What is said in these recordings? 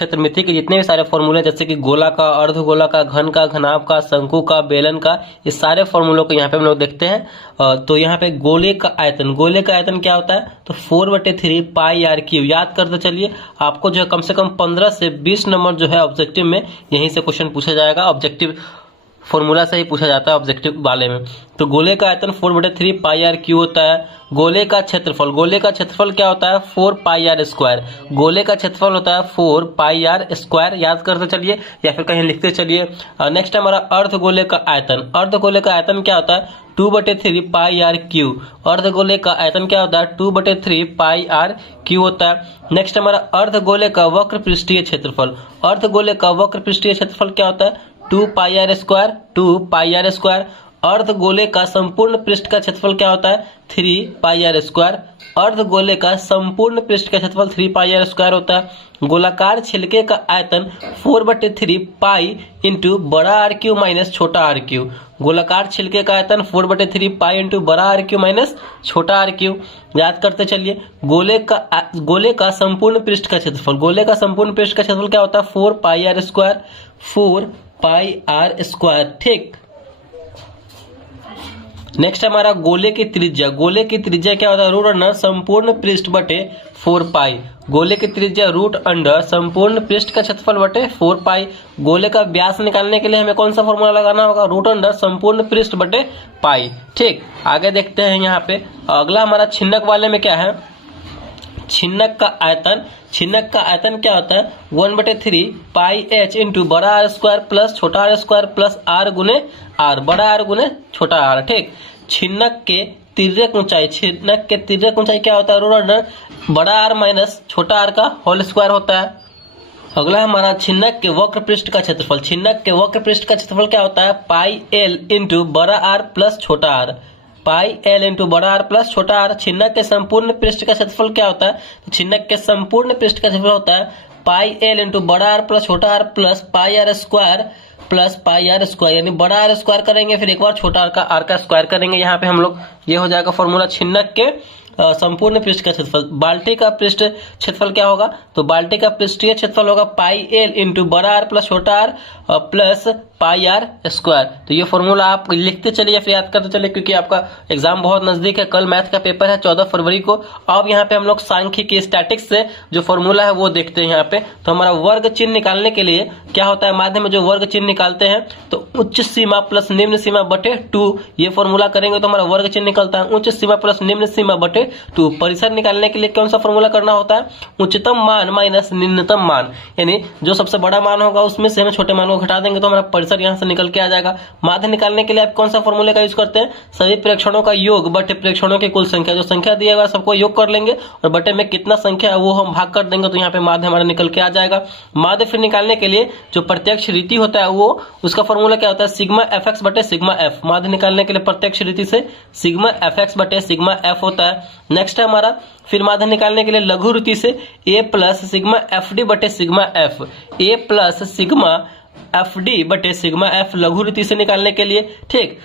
क्षेत्रमिति के जितने भी सारे फॉर्मूले जैसे कि गोला का, अर्धगोला का, घन का, घनाभ का, शंकु का, बेलन का, ये सारे फॉर्मूलों को यहाँ पे हम लोग देखते हैं। तो यहाँ पे गोले का आयतन क्या होता है, तो 4/3 पाई आर क्यूब। याद करते चलिए, आपको जो है कम से कम 15 से 20 नंबर जो है ऑब्जेक्टिव में यहीं से क्वेश्चन पूछा जाएगा। ऑब्जेक्टिव फॉर्मूला से ही पूछा जाता है ऑब्जेक्टिव वाले में। तो गोले का आयतन 4/3 पाई आर क्यू होता है। गोले का क्षेत्रफल क्या होता है, 4 पाई आर स्क्वायर। गोले का क्षेत्रफल होता है 4 पाई आर स्क्वायर। याद करते चलिए या फिर कहीं लिखते चलिए। नेक्स्ट हमारा अर्धगोले का आयतन क्या होता है, 2/3 पाई आर क्यू। अर्धगोले का आयतन क्या होता है, 2/3 पाई आर क्यू होता है। नेक्स्ट हमारा अर्धगोले का वक्र पृष्ठीय क्षेत्रफल क्या होता है, 2 पाई आर स्क्वायर। अर्धगोले का संपूर्ण पृष्ठ का क्षेत्रफल क्या होता है, 3 पाई आर स्क्वायर। अर्धगोले का संपूर्ण पृष्ठ का क्षेत्रफल 3 पाई आर स्क्वायर होता है। गोलाकार छिलके का आयतन 4/3 पाई इंटू बड़ा आर क्यू माइनस छोटा आर क्यू। गोलाकार छिलके का आयतन 4/3 पाई इंटू बड़ा आर क्यू माइनस छोटा आर क्यू। याद करते चलिए, गोले का संपूर्ण पृष्ठ का क्षेत्रफल क्या होता है, 4 पाई आर स्क्वायर। ठीक। नेक्स्ट हमारा गोले की त्रिज्या क्या होता है, रूट अंडर संपूर्ण पृष्ठ बटे 4 पाई। गोले की त्रिज्या रूट अंडर संपूर्ण पृष्ठ का क्षेत्रफल बटे 4 पाई। गोले का व्यास निकालने के लिए हमें कौन सा फॉर्मूला लगाना होगा, रूट अंडर संपूर्ण पृष्ठ बटे पाई। ठीक, आगे देखते हैं यहाँ पे। अगला हमारा छिन्नक वाले में क्या है, छिन्नक का आयतन क्या होता है, 1/3 पाई एच इंटू बड़ा आर स्क्वायर प्लस छोटा आर स्क्वायर प्लस आर गुने आर, बड़ा आर गुने छोटा आर। ठीक। छिन्नक के तिर्यक ऊंचाई क्या होता है, रूट अंडर बड़ा आर माइनस छोटा आर का होल स्क्वायर होता है। अगला हमारा छिन्नक के वक्र पृष्ठ का क्षेत्रफल क्या होता है, पाई एल इंटू बड़ा आर प्लस छोटा आर। पाई एल इंटू बड़ा आर प्लस छोटा आर। छिन्नक के संपूर्ण पृष्ठ का क्षेत्रफल क्या होता है, तो छिन्नक के संपूर्ण पृष्ठ का क्षेत्रफल होता है पाई एल इंटू बड़ा आर प्लस छोटा R plus pi R square, यानी बड़ा आर स्क्वायर करेंगे फिर एक बार छोटा आर का स्क्वायर करेंगे। यहाँ पे हम लोग, ये हो जाएगा फॉर्मूला छिन्नक के संपूर्ण पृष्ठ का क्षेत्रफल। बाल्टी का पृष्ठ क्षेत्रफल क्या होगा, तो बाल्टी का पृष्ठीय क्षेत्रफल होगा पाई एल इंटू बड़ा आर प्लस छोटा R plus pi R square. तो ये फॉर्मूला आप लिखते चलिए या फिर याद करते चलिए, क्योंकि आपका एग्जाम बहुत नजदीक है। कल मैथ का पेपर है 14 फरवरी को। अब यहाँ पे हम लोग सांख्यिकी स्टैटिक्स से जो फॉर्मूला है वो देखते हैं यहाँ पे। तो हमारा वर्ग चिन्ह निकालने के लिए क्या होता है, माध्यम में जो वर्ग चिन्ह निकालते हैं तो उच्च सीमा प्लस निम्न सीमा बटे 2, ये फॉर्मूला करेंगे तो हमारा वर्ग चिन्ह निकलता है उच्च सीमा प्लस निम्न सीमा बटे 2। परिसर निकालने के लिए कौन सा फॉर्मूला करना होता है, उच्चतम मान माइनस निम्नतम मान, यानी जो सबसे बड़ा मान होगा उसमें से हमें छोटे मान को घटा देंगे तो हमारा परिसर यहाँ से निकल के आ जाएगा। माध्य निकालने के लिए आप कौन सा फॉर्मूले का यूज करते हैं, सभी प्रेक्षणों का योग बटे प्रेक्षणों की कुल संख्या। जो संख्या दिया हुआ सबको योग कर लेंगे और बटे में कितना संख्या है वो हम भाग कर देंगे तो यहाँ पे माध्य हमारा निकल के आ जाएगा। माध्य फिर निकालने के लिए जो प्रत्यक्ष रीति होता है वो, उसका फॉर्मूला क्या होता है, सिग्मा एफ एक्स बटे सिग्मा एफ। माध्य निकालने के लिए प्रत्यक्ष रीति से सिग्मा एफ एक्स बटे सिग्मा एफ होता है। नेक्स्ट है हमारा फिर माध्य निकालने के लिए लघु रीति से ए प्लस सिग्मा एफ डी बटे सिग्मा एफ, ए प्लस सिग्मा एफ डी बटे सिग्मा एफ लघु रीति से निकालने के लिए। ठीक।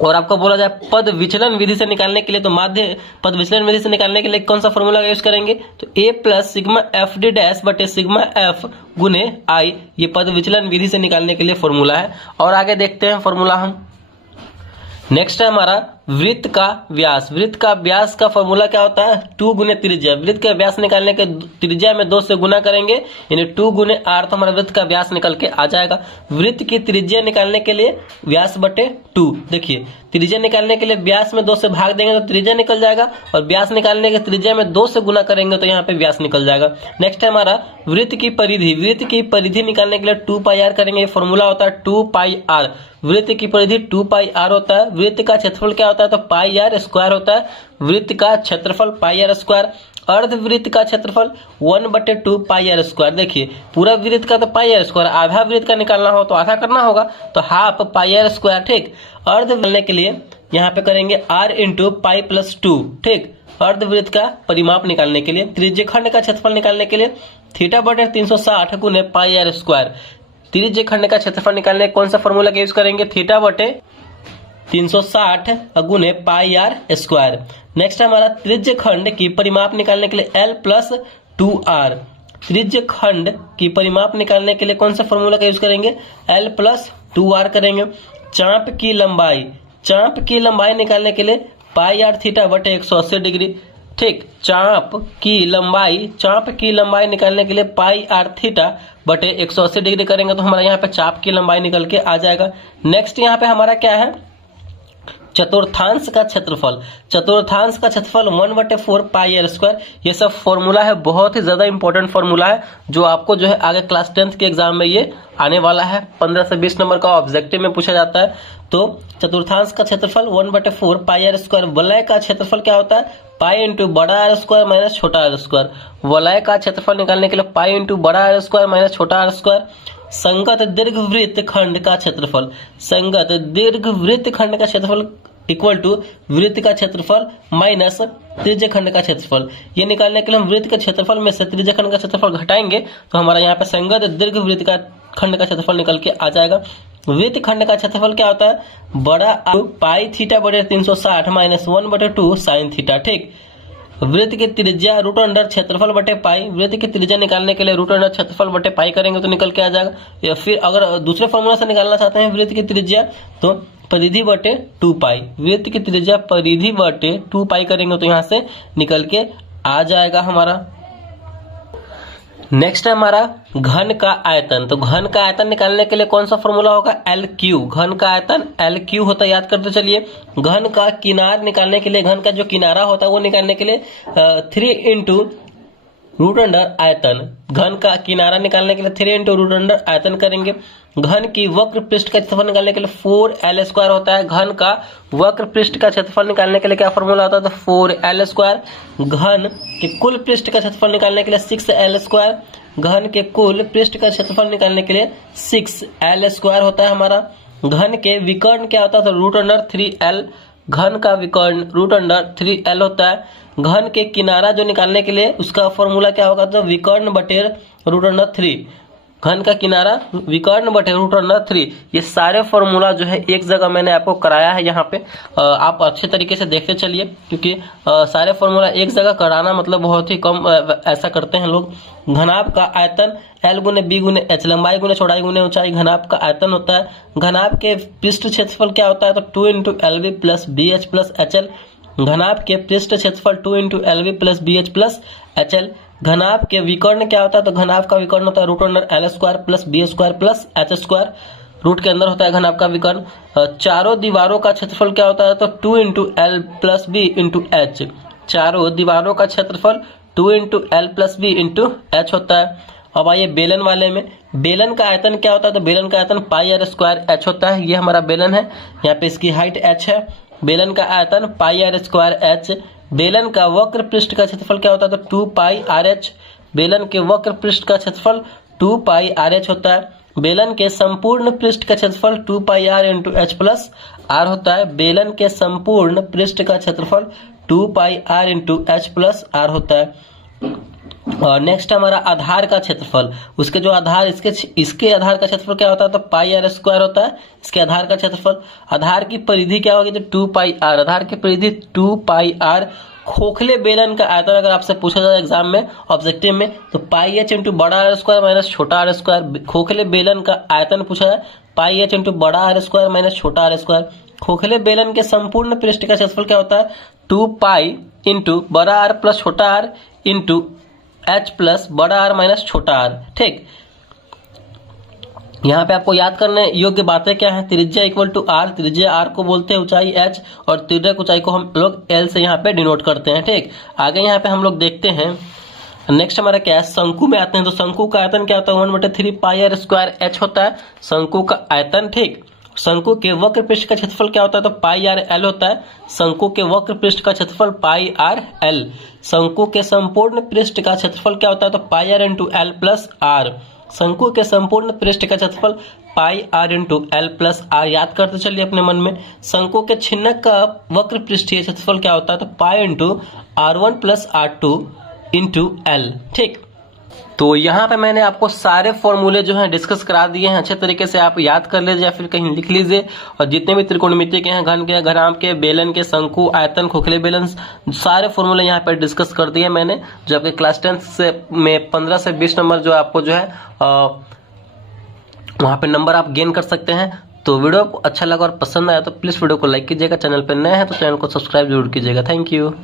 और आपको बोला जाए पद विचलन विधि से निकालने के लिए, तो माध्य पद विचलन विधि से निकालने के लिए कौन सा फॉर्मूला यूज करेंगे, तो A plus sigma F D dash बटे सिग्मा एफ गुने आई, ये पद विचलन विधि से निकालने के लिए फॉर्मूला है। और आगे देखते हैं फॉर्मूला हम। नेक्स्ट है हमारा वृत्त का व्यास का फॉर्मूला क्या होता है, 2 गुने त्रिज्या। वृत्त का व्यास निकालने के त्रिज्या में 2 से गुना करेंगे यानी 2 गुने आर, तो हमारा वृत्त का व्यास निकल के आ जाएगा। वृत्त की त्रिज्या निकालने के लिए व्यास बटे 2, देखिए त्रिज्या निकालने के लिए व्यास में 2 से भाग देंगे तो त्रिज्या निकल जाएगा और व्यास निकालने के त्रिज्या में 2 से गुना करेंगे तो यहाँ पे व्यास निकल जाएगा। नेक्स्ट है हमारा वृत्त की परिधि निकालने के लिए 2 पाई आर करेंगे। ये फॉर्मूला होता है 2 पाई आर। वृत्त की परिधि 2 पाई आर होता है। वृत्त का क्षेत्रफल क्या होता है, तो पाई आर स्क्वायर होता है। वृत्त का क्षेत्रफल पाई आर स्क्वायर। अर्धवृत्त का क्षेत्रफल 1/2 पाई आर स्क्वायर। देखिए पूरा वृत्त का तो पाई आर स्क्वायर, आधा वृत्त का निकालना हो तो आधा करना होगा तो हाफ पाई आर स्क्वायर। ठीक। अर्धवृत्त के लिए यहाँ पे करेंगे r इंटू पाई प्लस 2। ठीक। अर्धवृत्त का परिमाप निकालने के लिए, त्रिज्यखंड का क्षेत्रफल निकालने के लिए थीटा बटे 360 गुने पाई आर स्क्वायर। त्रिज्यखंड का क्षेत्रफल निकालने कौन सा फॉर्मूला का यूज करेंगे, थीटा बटे 360 गुने पाई आर स्क्वायर। नेक्स्ट हमारा त्रिज्यखंड की परिमाप निकालने के लिए L प्लस 2R। त्रिज्य खंड की परिमाप निकालने के लिए कौन सा फॉर्मूला का यूज करेंगे, L प्लस 2R करेंगे। चाप की लंबाई निकालने के लिए पाई आर थीटा बटे 180 डिग्री। ठीक, चाप की लंबाई निकालने के लिए पाई आर थीटा बटे 180 डिग्री करेंगे तो हमारा यहाँ पे चाप की लंबाई निकल के आ जाएगा। नेक्स्ट यहाँ पे हमारा क्या है, चतुर्थांश का क्षेत्रफल 1/4 पाई आर स्क्वायर। ये सब फॉर्मूला है, बहुत ही ज्यादा इंपॉर्टेंट फॉर्मूला है जो आपको जो है आगे क्लास 10th के एग्जाम में ये आने वाला है। 15 से 20 नंबर का ऑब्जेक्टिव में पूछा जाता है। तो चतुर्थांश का क्षेत्रफल 1/4 पाई आर स्क्वायर। वलय का क्षेत्रफल क्या होता है, पाई इंटू बड़ा आर स्क्वायर माइनस छोटा आर स्क्वायर। वलय का क्षेत्रफल निकालने के लिए पाई इंटू बड़ा आर स्क्वायर माइनस छोटा आर स्क्वायर। संगत दीर्घवृत्त खंड का क्षेत्रफल इक्वल टू वृत्त का क्षेत्रफल माइनस त्रिज्य खंड का क्षेत्रफल। ये निकालने के लिए हम वृत्त के क्षेत्रफल में से त्रिज्य खंड का क्षेत्रफल घटाएंगे तो हमारा यहाँ पे संगत दीर्घवृत्त का खंड का क्षेत्रफल निकल के आ जाएगा। वृत्त खंड का क्षेत्रफल क्या होता है, बड़ा पाई थीटा बटे 360 माइनस 1/2 साइन थीटा। ठीक, वृत्त की त्रिज्या रूट अंडर क्षेत्रफल बटे पाई। वृत्त की त्रिज्या निकालने के लिए रूट अंडर क्षेत्रफल बटे पाई करेंगे तो निकल के आ जाएगा। या फिर अगर दूसरे फॉर्मूला से निकालना चाहते हैं वृत्त की त्रिज्या तो परिधि बटे 2 पाई। वृत्त की त्रिज्या परिधि बटे 2 पाई करेंगे तो यहाँ से निकल के आ जाएगा हमारा। नेक्स्ट है हमारा घन का आयतन। तो घन का आयतन निकालने के लिए कौन सा फॉर्मूला होगा, LQ। घन का आयतन LQ होता है, याद करते चलिए। घन का किनार निकालने के लिए, घन का जो किनारा होता है वो निकालने के लिए 3 इंटू रूट अंडर आयतन। घन का किनारा निकालने के लिए 3 इंटू रूट अंडर आयतन करेंगे। घन की वक्र पृष्ठ का क्षेत्रफल निकालने के लिए 4L स्क्वायर होता है। घन का वक्र पृष्ठ का क्षेत्रफल निकालने के लिए क्या फॉर्मूला होता है, तो 4L स्क्वायर। घन के कुल पृष्ठ का क्षेत्रफल निकालने के लिए 6L स्क्वायर। घन के कुल पृष्ठ का क्षेत्रफल निकालने के लिए 6L स्क्वायर होता है हमारा। घन के विकर्ण क्या होता है, तो रूट अंडर 3L। घन का विकर्ण रूट अंडर 3L होता है। घन के किनारा जो निकालने के लिए उसका फॉर्मूला क्या होगा, तो विकर्ण बटे रूट अंडर 3। घन का किनारा विकर्ण बटे रूट अंडर 3। ये सारे फॉर्मूला जो है एक जगह मैंने आपको कराया है, यहाँ पे आप अच्छे तरीके से देखते चलिए क्योंकि सारे फॉर्मूला एक जगह कराना मतलब बहुत ही कम ऐसा करते हैं लोग। घनाभ का आयतन L गुने B गुने H, लंबाई गुने चौड़ाई गुने ऊंचाई घनाभ का आयतन होता है। घनाभ के पृष्ठ क्षेत्रफल क्या होता है, तो 2 into LV plus BH plus HL। घनाभ के पृष्ठ क्षेत्रफल 2 into LV plus BH plus HL। घनाभ के विकर्ण क्या होता है, तो घनाभ का विकर्ण होता है root under L square plus B square plus H square. Root के अंदर होता है घनाभ का विकर्ण। चारों दीवारों का क्षेत्रफल क्या होता है, तो 2 into L plus B into H। चारों दीवारों का क्षेत्रफल 2 into L plus B into H होता है। अब आइए बेलन वाले में। बेलन का आयतन क्या होता है, तो बेलन का आयतन पाई आर स्क्वायर H होता है। ये हमारा बेलन है, यहाँ पे इसकी हाइट H है। बेलन का आयतन पाई आर स्क्वायर H। बेलन का वक्र पृष्ठ का क्षेत्रफल क्या होता है, तो 2 पाई आर एच। बेलन के वक्र पृष्ठ का क्षेत्रफल 2 पाई आर एच होता है। बेलन के संपूर्ण पृष्ठ का क्षेत्रफल 2 pi R into H plus R होता है। बेलन के संपूर्ण पृष्ठ का क्षेत्रफल 2 pi R into H plus R होता है। और नेक्स्ट हमारा आधार का क्षेत्रफल। उसके जो आधार इसके आधार का क्षेत्रफल क्या होता है, तो पाई आर स्क्वायर होता है इसके आधार का क्षेत्रफल। आधार की परिधि क्या होगी, तो 2 पाई आर। आधार की परिधि 2 पाई आर। खोखले बेलन का आयतन अगर आपसे पूछा जाए एग्जाम में ऑब्जेक्टिव में, तो पाई एच इंटू बड़ा आर स्क्वायर माइनस छोटा आर स्क्वायर। खोखले बेलन का आयतन पूछा जाए, पाई एच इंटू बड़ा आर स्क्वायर माइनस छोटा आर स्क्वायर। खोखले बेलन के संपूर्ण पृष्ठ का क्षेत्रफल क्या होता है, 2 पाई इंटू बड़ा आर प्लस छोटा आर इंटू एच प्लस बड़ा आर माइनस छोटा आर। ठीक, यहाँ पे आपको याद करने योग्य बातें क्या है, त्रिज्या इक्वल टू आर। त्रिज्या आर को बोलते हैं ऊंचाई एच, और तिर्यक ऊंचाई को हम लोग एल से यहाँ पे डिनोट करते हैं। ठीक, आगे यहाँ पे हम लोग देखते हैं नेक्स्ट हमारा क्या है, शंकु में आते हैं। तो शंकु का आयतन क्या होता है, 1/3 पाई आर स्क्वायर एच होता है शंकु का आयतन। ठीक, शंकु के वक्र पृष्ठ का क्षेत्रफल क्या होता है, तो पाई आर एल होता है। शंकु के वक्र पृष्ठ का क्षेत्रफल पाई आर एल। शंकु के संपूर्ण पृष्ठ का क्षेत्रफल क्या होता है, तो pi R into L plus R. शंकु के संपूर्ण पृष्ठ का क्षेत्रफल pi R into L plus R. याद करते चलिए अपने मन में। शंकु के छिन्नक का वक्र पृष्ठीय क्षेत्रफल क्या होता है, तो pi into R1 plus R2 into L. ठीक, तो यहाँ पे मैंने आपको सारे फॉर्मूले जो हैं डिस्कस करा दिए हैं, अच्छे तरीके से आप याद कर लीजिए या फिर कहीं लिख लीजिए। और जितने भी त्रिकोणमिति के हैं, घन के, घनाभ के, बेलन के, शंकु, आयतन, खोखले बेलन, सारे फॉर्मूले यहाँ पे डिस्कस कर दिए मैंने, जो आपके क्लास 10 से में 15 से 20 नंबर जो आपको जो है वहाँ पे नंबर आप गेन कर सकते हैं। तो वीडियो आपको अच्छा लगा और पसंद आया तो प्लीज़ वीडियो को लाइक कीजिएगा, चैनल पर नए हैं तो चैनल को सब्सक्राइब जरूर कीजिएगा। Thank you.